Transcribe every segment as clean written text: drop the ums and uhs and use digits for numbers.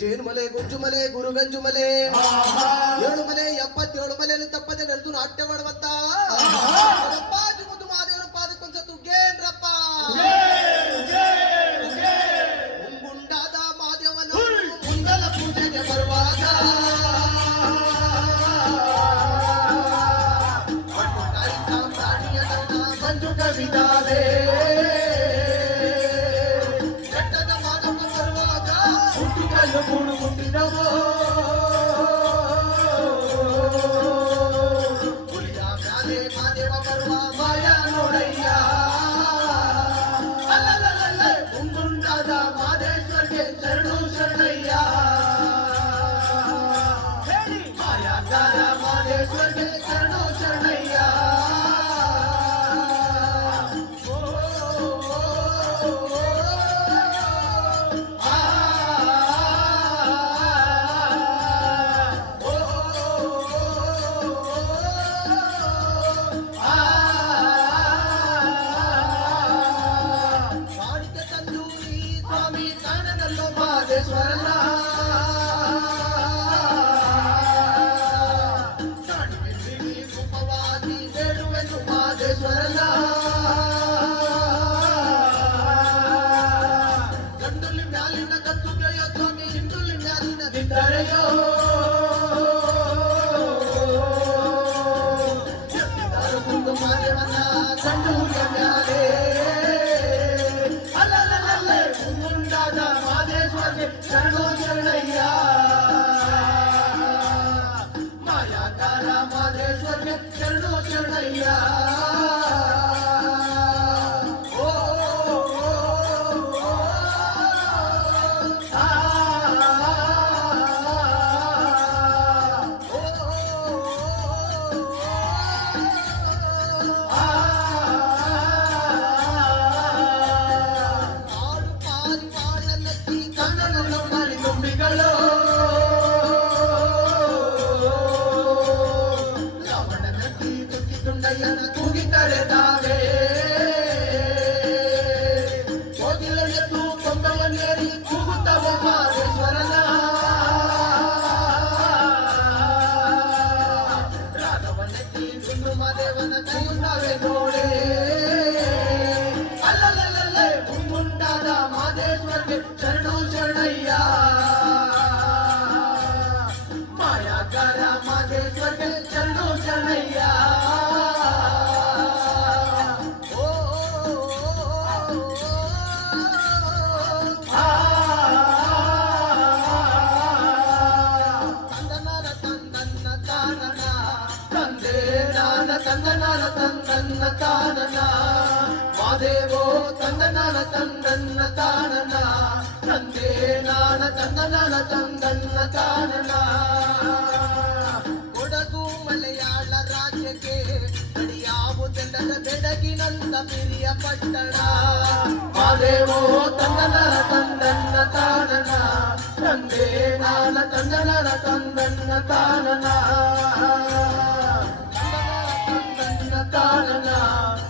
ಜೇನುಮಲೆ ಗುಂಜುಮಲೆ ಗುರುಗಂಜುಮಲೆ 7 ಮಲೆ 77 ಮಲೆಯನ್ನು ತಪ್ಪದೆ ನಡೆದು ನಾಟ್ಯ ಮಾಡುವಂತ ಅಪ್ಪಾಜಿ ಮುದ್ದು ಮಾದೇವರ ಪಾದಕ್ಕೊಂದ್ಸತ್ತು ಗೇನ್ರಪ್ಪ ಮುಂಗುಂಡಾದ ಮಾದೇವನ ಮುಂದಲ ಪೂಜೆಗೆ ಬರುವಾಗ ಮಂಜು ಕವಿದಾವೆ ಬೆಟ್ಟದ ಮಾದಮ್ಮ ಬರುವಾಗ ಹುಟ್ಟಿಕಲ್ಲು ಗೂಡು ಹುಟ್ಟಿದವೋ ಹುಲಿಯ ಮ್ಯಾಲೆ ಮಾದೇವ ಬರುವ ಮಾಯ ನೋಡಯ್ಯ ಅಲ್ಲಲ್ಲ ಮುಂಗುಂಡಾದ ಮಾದೇಶ್ವರ್ಗೆ ಶರಣು ಶರಣಯ್ಯ ಮಾಯಾಗಾರ ಮಾದೇಶ್ವರ್ಗೆ ಶರಣು ಶರಣಯ್ಯ ಗಂಡುಲಿ ಮ್ಯಾಲಿನ ಕತ್ತುಗೆಯ ಸ್ವಾಮಿ ಹಿಂದುಲಿ ಮ್ಯಾಲಿನ ದಿದ್ದಾರೆಯೋ ಕುಂದು ಮಾದೇವನ ಗಂಡುಲಿಯ ಮ್ಯಾಲೆ ಅಲ್ಲಲ್ಲೇ ಮುಂಗುಂಡಾದ ಮಾದೇಶ್ವರ್ಗೆ ಶರಣೋ ಶರಣಯ್ಯ ಮಾಯಾಕಾರ ಮಾದೇಶ್ವರ್ಗೆ ಶರಣೋ ಶರಣಯ್ಯ ಕೂಗಿದ್ದಾರೆ ತಾವೇ ಕೋಗಿಲೆದ್ದು ಕೊಂಬೆಯನ್ನೇರಿ ಕೂಗುತ್ತವೆ ಮಾದೇಶ್ವರನ ರಾಗವನ್ನೆತ್ತಿ ಗುಂಡು ಮಾದೇವನ ಕೈಯುತ್ತವೆ ನೋಡೆ ಅಲ್ಲಲ್ಲೇ ಮುಂಗುಂಡಾದ ಮಾದೇಶ್ವರ್ಗೆ ಶರಣು ಶರಣಯ್ಯ ಮಾಯಾಗಾರ ಮಾದೇಶ್ವರ್ಗೆ ಶರಣು ಶರಣಯ್ಯ ತಂದನಾನ ತಂದನ್ನ ತಾನನ ಮಾದೇವೋ ತಂದನಾನ ತಂದನ್ನ ತಾನನ ತಂದೆ ನಾನ ತಂದನಾನ ತಂದನ್ನ ತಾನನ ಕೊಡಗು ಮಲಯಾಳ ರಾಜ್ಯಕ್ಕೆ ನಡೆಯಾವುದೆಂದದ ಬೆಡಗಿನಂದ ಪಿರಿಯ ಪಟ್ಟಣ ಮಾದೇವೋ ತಂದನಾನ ತಂದನ್ನ ತಾನನ ತಂದೆ ನಾನ ತಂದನಾನ ತಂದನ್ನ ತಾನನ ತಾನನ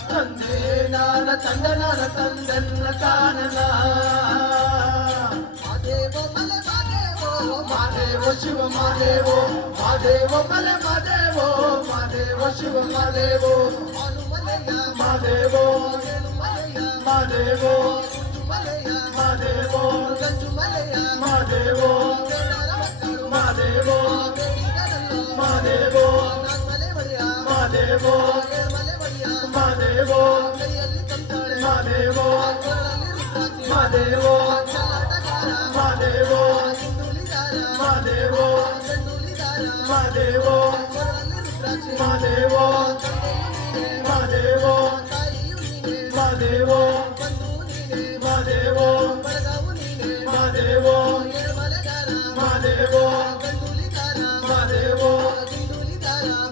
ತಂದೆ ನಾನ ತಂದನಾನ ತಂದನ್ನ ತಾನನ ಮಾದೇವೋ ಮಲೆ ಮಾದೇವೋ ಮಾದೇವೋ ಶಿವ ಮಾದೇವೋ ಮಾದೇವೋ ಮಲೆ ಮಾದೇವೋ ಮಾದೇವೋ ಶಿವ ಮಾದೇವೋ ಮಲೆಯ ಮಾದೇವೋ ಮಾದೇವೋ ಮಾದೇವೋ ಗಂಜು ಮಲೆಯ ಮಾದೇವೋ ಮಾದೇವೋ ಮಾದೇವೋ ಮಾದೇವೋ ಮಾದೇವೋ ಮಾದೇವೋ ಮಾದೇವೋ ಮಾದೇವೋ ಮಾದೇವೋ ಮಾದೇವೋ ಮಾದೇವೋ ಮಾದೇವೋ ಮಾದೇವೋ ಮಾದೇವೋ ಮಾದೇವೋ ಮಾದೇವೋ ಮಾದೇವೋ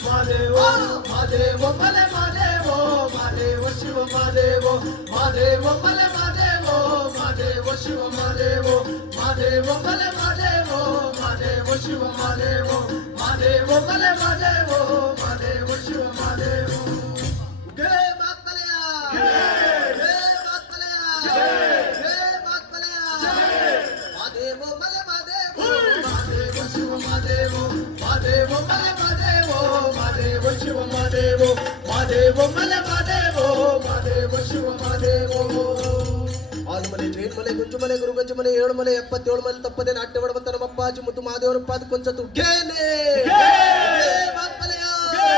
ಮಾದೇವೋ ಮಾದೇವೋ ಮಲೆ ಮಾದೇವೋ ಮಾದೇವೋ ಶಿವ ಮಾದೇವೋ ಮಾದೇವೋ ಮಲೆ ಮಾದೇವೋ ಮಾದೇವೋ ಶಿವ ಮಾದೇವೋ ಮಾದೇವೋ ಮಲೆ ಮಾದೇವೋ ಮಾದೇವೋ ಶಿವ ಮಾದೇವೋ ಮಾದೇವೋ ಮಲೆ ಮಾದೇವೋ ಮಾದೇವೋ ಶಿವ ಮಾದೇವೋ ಜೈ ಮಾತ್ಮಲೆಯ ಜೈ ಮಾತ್ಮಲೆಯ ಜೈ ಮಾತ್ಮಲೆಯ ಮಾದೇವೋ ಮಲೆ ಮಾದೇವೋ ಮಲೆ ಮಾದೇವೋ ಮಾದೇವ ಶಿವ ಮಾದೇವೋ ಮಾದೇವ ಮಲೆ ಮಾದೇವೋ ಮಾದೇವ ಶಿವ ಮಾದೇವೋ ಆರುಮಲೆ ಜೇನುಮಲೆ ಗುಂಜುಮಲೆ ಗುರುಗಂಜುಮಲೆ ಏಳುಮಲೆ 77 ಮಲೆ ತಪ್ಪದೆ ನಾಟ್ಯವಾಡುವಂತ ನಮ್ಮ ಅಪ್ಪಾಜಿ ಮುದ್ದು ಮಾದೇವರ ಪಾದ ಕೊಂಚ ತುಗ್ಗೇನೆ ಜೈ! ಮಾತ್ಮಲೆಯ ಜೈ!